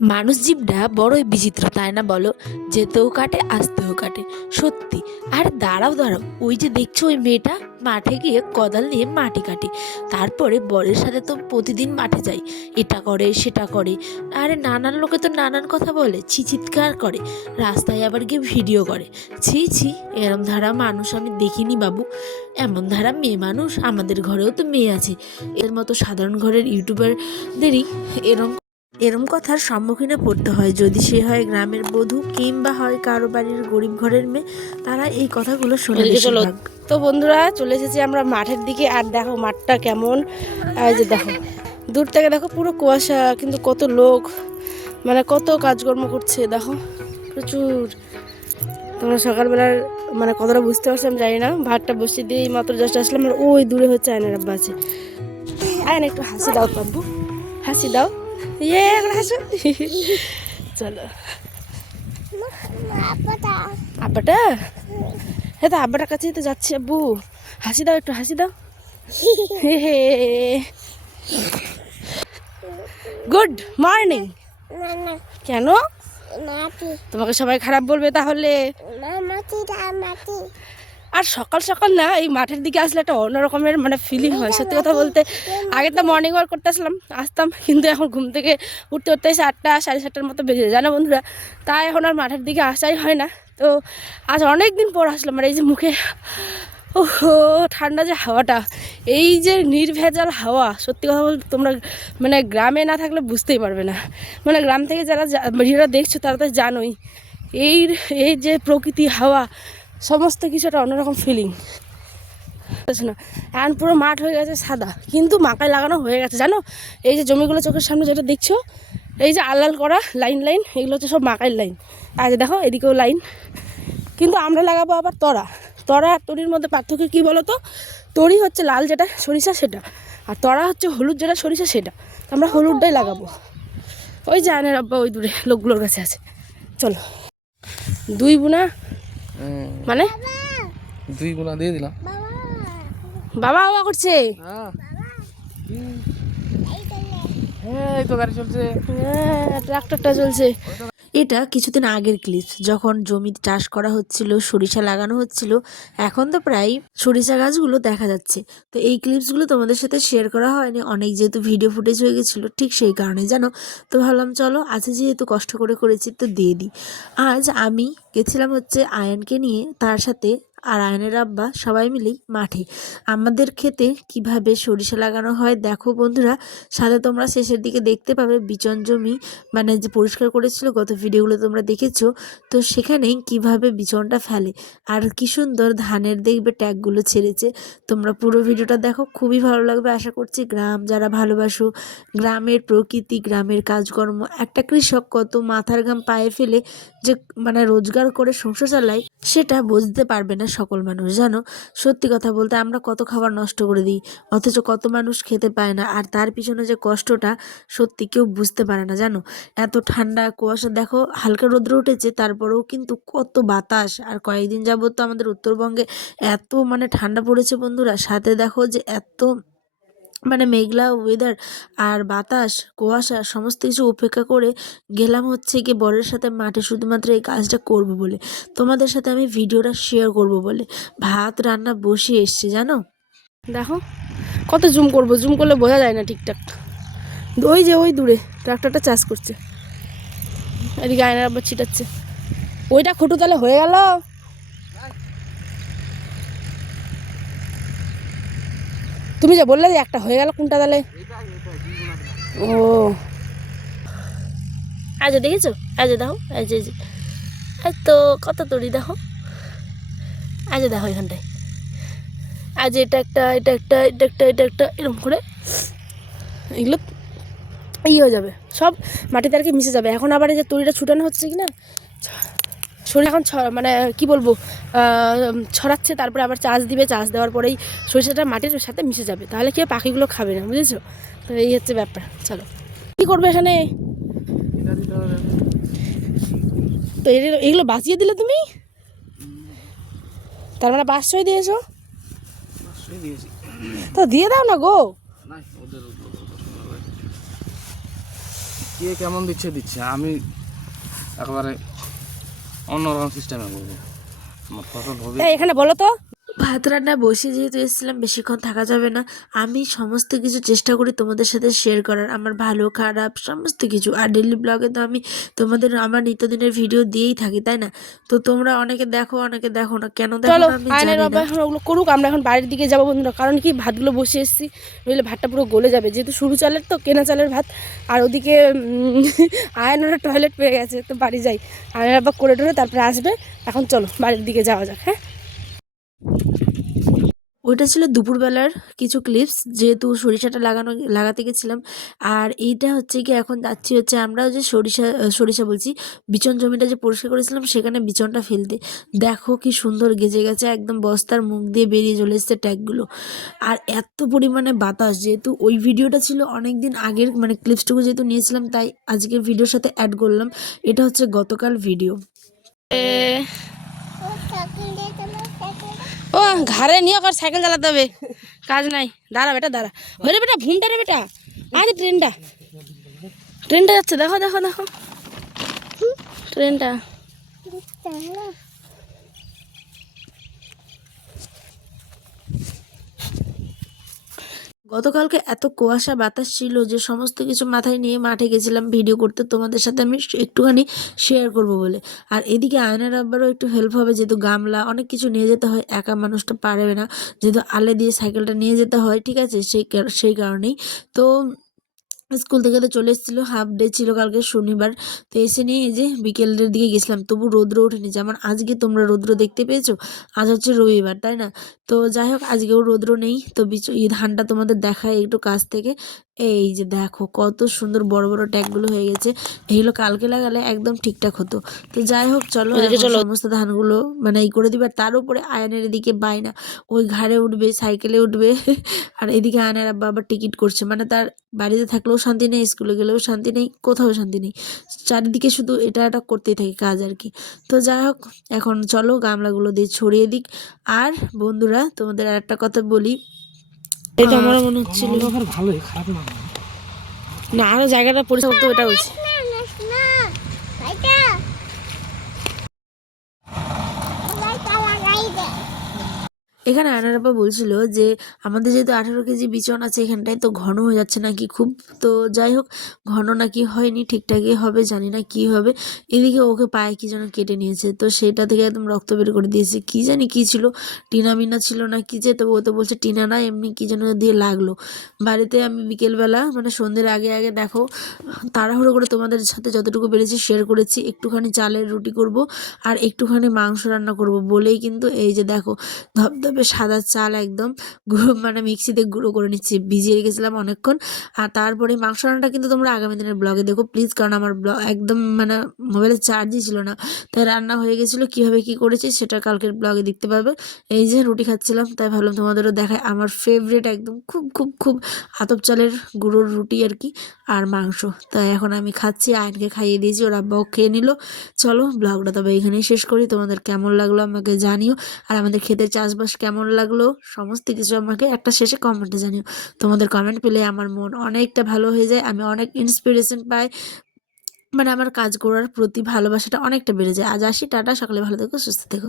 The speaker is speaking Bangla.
মানুষ জীবটা বড়ই বিচিত্র, তাই না বলো? যেতেও কাটে, আসতেও কাটে, সত্যি। আর দাঁড়াও দাঁড়াও, ওই যে দেখছো ওই মেয়েটা মাঠে গিয়ে কোদাল নিয়ে মাটি কাটে। তারপরে বরের সাথে তো প্রতিদিন মাঠে যায়, এটা করে সেটা করে। আরে নানান লোকে তো নানান কথা বলে, চিৎকার করে, রাস্তায় আবার গিয়ে ভিডিও করে। ছি ছি, এরম ধারা মানুষ আমি দেখিনি বাবু। এমন ধারা মেয়ে মানুষ, আমাদের ঘরেও তো মেয়ে আছে। এর মতো সাধারণ ঘরের ইউটিউবারদেরই এরম এরম কথার সম্মুখীনে পড়তে হয়, যদি সে হয় গ্রামের বধূ কিংবা হয় কারো বাড়ির গরিব ঘরের মেয়ে। তারা এই কথাগুলো শোনে চলো। বেশিরভাগ। তো বন্ধুরা, চলে এসেছি আমরা মাঠের দিকে। আর দেখো মাঠটা কেমন, এই যে দেখো দূর থেকে দেখো পুরো কুয়াশা, কিন্তু কত লোক, মানে কত কাজকর্ম করছে দেখো, প্রচুর। তোমরা সকালবেলার মানে কতটা বুঝতে পারছি আমি জানি না। ভাতটা বসিয়ে দিয়ে মাত্র জাস্ট আসলাম, আর ওই দূরে হচ্ছে আয়নার আব্বা আছে। আয়না একটু হাসি দাও পাব্বু, হাসি দাও, ইয়ে করে হাসো। চলো আব্বাটা, হ্যাঁ তো আব্বাটার কাছেই তো যাচ্ছি। আব্বু হাসি দাও, একটু হাসি দাও। Good morning. কেন তোমাকে সবাই খারাপ বলবে তাহলে? আর সকাল সকাল না এই মাঠের দিকে আসলে একটা অন্যরকমের মানে ফিলিং হয়। সত্যি কথা বলতে, আগে তো মর্নিং ওয়াক করতে আসতাম, কিন্তু এখন ঘুম থেকে উঠতে উঠতে এসে 8টা 7:30টার মতো বেজে যায় জানো বন্ধুরা। তাই এখন আর মাঠের দিকে আসাই হয় না। তো আজ অনেক দিন পর আসলাম, আর এই যে মুখে ওহো ঠান্ডা যে হাওয়াটা, এই যে নির্ভেজাল হাওয়া, সত্যি কথা বলতে তোমরা মানে গ্রামে না থাকলে বুঝতেই পারবে না। মানে গ্রাম থেকে যারা ভিডিওটা দেখছো তারা তো জানোই, এই এই যে প্রকৃতি হাওয়া সমস্ত কিছু একটা অন্যরকম ফিলিং না। এখন পুরো মাঠ হয়ে গেছে সাদা, কিন্তু মাকাই লাগানো হয়ে গেছে জানো। এই যে জমিগুলো চোখের সামনে যেটা দেখছো, এই যে আলাল করা লাইন লাইন, এগুলো হচ্ছে সব মাকাইর লাইন। আর যে দেখো এদিকেও লাইন, কিন্তু আমরা লাগাবো আবার তরা। তরা আর তরির মধ্যে পার্থক্য কী বলো তো? তরি হচ্ছে লাল যেটা সরিষা সেটা, আর তরা হচ্ছে হলুদ যেটা সরিষা সেটা। আমরা হলুদটাই লাগাবো। ওই যে আনের আব্বা ওই দূরে লোকগুলোর কাছে আছে, চলো। দুই বুনা মানে 2 গুণা দিয়ে দিলাম। বাবা বাবা করছে। হ্যাঁ এই তো গাড়ি চলছে। হ্যাঁ ট্রাক্টরটা চলছে। এটা কিছুদিন আগের ক্লিপস, যখন জমি চাষ করা হচ্ছিল, সরিষা লাগানো হচ্ছিল। এখন তো প্রায় সরিষা গাছগুলো দেখা যাচ্ছে। তো এই ক্লিপসগুলো তোমাদের সাথে শেয়ার করা হয়নি অনেক, যেহেতু ভিডিও ফুটেজ হয়ে গেছিলো, ঠিক সেই কারণে জানো। তো ভাবলাম চলো আছে যেহেতু কষ্ট করে করেছি তো দিয়ে দিই। আজ আমি গেছিলাম হচ্ছে আয়ানকে নিয়ে, তার সাথে আর আয়নের আব্বা সবাই মিলেই মাঠে আমাদের ক্ষেতে কিভাবে সরিষা লাগানো হয় দেখো বন্ধুরা। সাথে তোমরা শেষের দিকে দেখতে পাবে বিচন জমি, মানে যে পরিষ্কার করেছিল গত ভিডিওগুলো তোমরা দেখেছো। তো সেখানেই কিভাবে বিচনটা ফেলে, আর কি সুন্দর ধানের দেখবে ট্যাগগুলো ছেড়েছে। তোমরা পুরো ভিডিওটা দেখো, খুবই ভালো লাগবে আশা করছি। গ্রাম যারা ভালোবাসো, গ্রামের প্রকৃতি, গ্রামের কাজকর্ম, একটা কৃষক কত মাথার ঘাম পায়ে ফেলে যে মানে রোজগার করে সংসার চালায়, সেটা বুঝতে পারবে না সকল মানুষ জানো। সত্যি কথা বলতে আমরা কত খাবার নষ্ট করে দিই, অথচ কত মানুষ খেতে পায় না, আর তার পিছনে যে কষ্টটা সত্যি কেউ বুঝতে পারে না জানো। এত ঠান্ডা কুয়াশা, দেখো হালকা রোদ্র উঠেছে তারপরেও কিন্তু কত বাতাস। আর কয়েকদিন যাবত তো আমাদের উত্তরবঙ্গে এত মানে ঠান্ডা পড়েছে বন্ধুরা, সাথে দেখো যে এত মানে মেঘলা ওয়েদার আর বাতাস কুয়াশা সমস্ত কিছু উপেক্ষা করে গেলাম হচ্ছে গিয়ে বরের সাথে মাঠে, শুধুমাত্র এই কাজটা করব বলে, তোমাদের সাথে আমি ভিডিওটা শেয়ার করব বলে। ভাত রান্না বসিয়ে এসছে জানো। দেখো কত জুম করবো, জুম করলে বোঝা যায় না ঠিকঠাক। ওই যে ওই দূরে ট্রাক্টরটা চাষ করছে, এদিকে আয়নার আবার ছিটাচ্ছে। ওইটা খুঁটু তাহলে হয়ে গেল। তুমি যে বললে যে একটা হয়ে গেল, কোনটা তাহলে? ও আজ দেখেছো, আজ দেখো, আজ তো কত তরি দেখো, আজ দেখো এখানটায়, আজ এটা একটা, এটা একটা, এটা একটা, এটা একটা, এরকম করে এগুলো হয়ে যাবে সব মাটিতে আর কি মিশে যাবে। এখন আবার এই যে তরিটা ছুটানো হচ্ছে কি না, শরীর এখন মানে কি বলবো, ছড়াচ্ছে, তারপরে আবার চাষ দিবে, চাষ দেওয়ার পরেই সরিষাটা মাটির সাথে মিশে যাবে, তাহলে কি পাখিগুলো খাবে না, বুঝেছো? তো এই হচ্ছে ব্যাপার। চলো কি করবে এখানে, তো এগুলো বাঁচিয়ে দিলে তুমি, তার মানে 500 দিয়েছো, তো দিয়ে দাও না গো। কে কেমন দিচ্ছে দিচ্ছে, আমি একেবারে অন্যরকম সিস্টেমে করবো, আমার ফসল হবে। এই এখানে বলো তো। ভাত রান্না বসে যেহেতু এসেছিলাম, বেশিক্ষণ থাকা যাবে না। আমি সমস্ত কিছু চেষ্টা করি তোমাদের সাথে শেয়ার করার, আমার ভালো খারাপ সমস্ত কিছু। আর ডেইলি ব্লগে তো আমি তোমাদের আমার নিত্যদিনের ভিডিও দিয়েই থাকি, তাই না? তো তোমরা অনেকে দেখো অনেকে দেখো না, কেন দেখো চলো না আমি আয়নের জানি বাবা না। এখন ওগুলো করুক, আমরা এখন বাড়ির দিকে যাবো বন্ধুরা। কারণ কি ভাতগুলো বসে এসেছি, নইলে ভাতটা পুরো গলে যাবে, যেহেতু সরু চালের তো, কেনা চালের ভাত। আর ওদিকে আয়নেরও টয়লেট পেয়ে গেছে, তো বাড়ি যাই। আয়নের বাবা করে টোরে তারপরে আসবে। এখন চলো বাড়ির দিকে যাওয়া যাক। হ্যাঁ, ওইটা ছিল দুপুরবেলার কিছু ক্লিপস, যেহেতু সরিষাটা লাগাতে গেছিলাম। আর এইটা হচ্ছে কি, এখন যাচ্ছি হচ্ছে আমরা যে সরিষা বলছি, বিচন জমিটা যে পরিষ্কার করেছিলাম সেখানে বিচনটা ফেলতে। দেখো কি সুন্দর গেজে গেছে, একদম বস্তার মুখ দিয়ে বেরিয়ে চলে এসছে ট্যাগগুলো। আর এত পরিমাণে বাতাস, যেহেতু ওই ভিডিওটা ছিল অনেক দিন আগের, মানে ক্লিপসটুকু যেহেতু নিয়েছিলাম, তাই আজকের ভিডিওর সাথে অ্যাড করলাম। এটা হচ্ছে গতকাল ভিডিও। ও ঘরে নিয়ে ওর সাইকেল চালাতে হবে, কাজ নাই। দাঁড়া বেটা দাঁড়া, ওরে বেটা ঘুমটা রে বেটা। আরে ট্রেনটা ট্রেনটা যাচ্ছে, দেখো দেখো দেখো ট্রেনটা। গতকালকে এত কুয়াশা বাতাস ছিল যে সমস্ত কিছু মাথায় নিয়ে মাঠে গেছিলাম ভিডিও করতে, তোমাদের সাথে আমি একটুখানি শেয়ার করব বলে। আর এদিকে আয়নার আব্বারও একটু হেল্প হবে, যেহেতু গামলা অনেক কিছু নিয়ে যেতে হয়, একা মানুষটা পারবে না, যেহেতু আলে দিয়ে সাইকেলটা নিয়ে যেতে হয়, ঠিক আছে, সেই কারণেই। তো স্কুল থেকে তো চলে এসেছিলো, হাফ ডে ছিল কালকে শনিবার। তো এসে নিয়ে এই যে বিকেলের দিকে গেছিলাম, তবু রৌদ্র ওঠেনি, যেমন আজকে তোমরা রৌদ্র দেখতে পেয়েছো। আজ হচ্ছে রবিবার, তাই না? তো যাই হোক, আজকেও রৌদ্র নেই। তো এই ধানটা তোমাদের দেখায় একটু কাছ থেকে। এই যে দেখো কত সুন্দর বড় বড় ট্যাগগুলো হয়ে গেছে। এগুলো কালকে লাগালে একদম ঠিকঠাক হতো। তো যাই হোক, চলো ওদিকে এখন চলো। সমস্ত ধানগুলো মানে এই করে দিবে। আর তার উপরে আয়নের এদিকে বায়না, ওই ঘাড়ে উঠবে, সাইকেলে উঠবে। আর এদিকে আয়নের আব্বা আবার টিকিট করছে, মানে তার বাড়িতে থাকলেও শান্তি নেই, স্কুলে গেলেও শান্তি নেই, কোথাও শান্তি নেই, চারিদিকে শুধু এটা করতেই থাকে কাজ আর কি। তো যাই হোক, এখন চলো গামলাগুলো দিয়ে ছড়িয়ে দিক। আর বন্ধুরা, তোমাদের আর একটা কথা বলি, এই তো আমারও মনে হচ্ছিল ভালোই, খারাপ না। না, আরো জায়গাটা পরিষ্কার করতে, ওটা হচ্ছে। এখানে আয়নারাপা বলছিল যে আমাদের যেহেতু 18 কেজি বিচন আছে এখানটায়, তো ঘন হয়ে যাচ্ছে নাকি খুব। তো যাই হোক, ঘন নাকি হয়নি, ঠিকঠাকই হবে, জানি না কি হবে। এদিকে ওকে পায়ে কি যেন কেটে নিয়েছে, তো সেটা থেকে একদম রক্ত বের করে দিয়েছে। কি জানি কি ছিল, টিনা মিনা ছিল না কি, যে তো ও তো বলছে টিনা না, এমনি কি যেন দিয়ে লাগলো। বাড়িতে আমি বিকেলবেলা মানে সন্ধ্যের আগে আগে দেখো তাড়াহুড়ো করে তোমাদের সাথে যতটুকু পেরেছি শেয়ার করেছি। একটুখানি চালের রুটি করব আর একটুখানি মাংস রান্না করব বলেই কিন্তু এই যে দেখো ধবধবে সাদা চাল একদম মানে মিক্সিতে গুঁড়ো করে নিচ্ছি, ভিজিয়ে রেখেছিলাম অনেকক্ষণ। আর তারপরে মাংস রান্নাটা কিন্তু তোমরা আগামী দিনের ব্লগে দেখো প্লিজ, কারণ আমার ব্লগ একদম মানে মোবাইলে চার্জই ছিল না, তাই রান্না হয়ে গেছিলো। কীভাবে কী করেছি সেটা কালকের ব্লগে দেখতে পাবে। এই যে রুটি খাচ্ছিলাম, তাই ভাবলাম তোমাদেরও দেখায়। আমার ফেভারিট একদম খুব খুব খুব আতপ চালের গুঁড়োর রুটি আর কি, আর মাংস। তাই এখন আমি খাচ্ছি, আয়নকে খাইয়ে দিয়েছি, ওর আব্বাও খেয়ে নিল। চলো ব্লগটা তবে এখানেই শেষ করি। তোমাদের কেমন লাগলো আমাকে জানিও, আর আমাদের ক্ষেতের চাষবাস কেমন লাগলো সমস্ত কিছু আমাকে একটা শেষে কমেন্টে জানিও। তোমাদের কমেন্ট পেলে আমার মন অনেকটা ভালো হয়ে যায়, আমি অনেক ইন্সপিরেশন পাই, মানে আমার কাজ করার প্রতি ভালোবাসাটা অনেকটা বেড়ে যায়। আজ আসি, টাটা, সকালে ভালো থেকো, সুস্থ থেকো।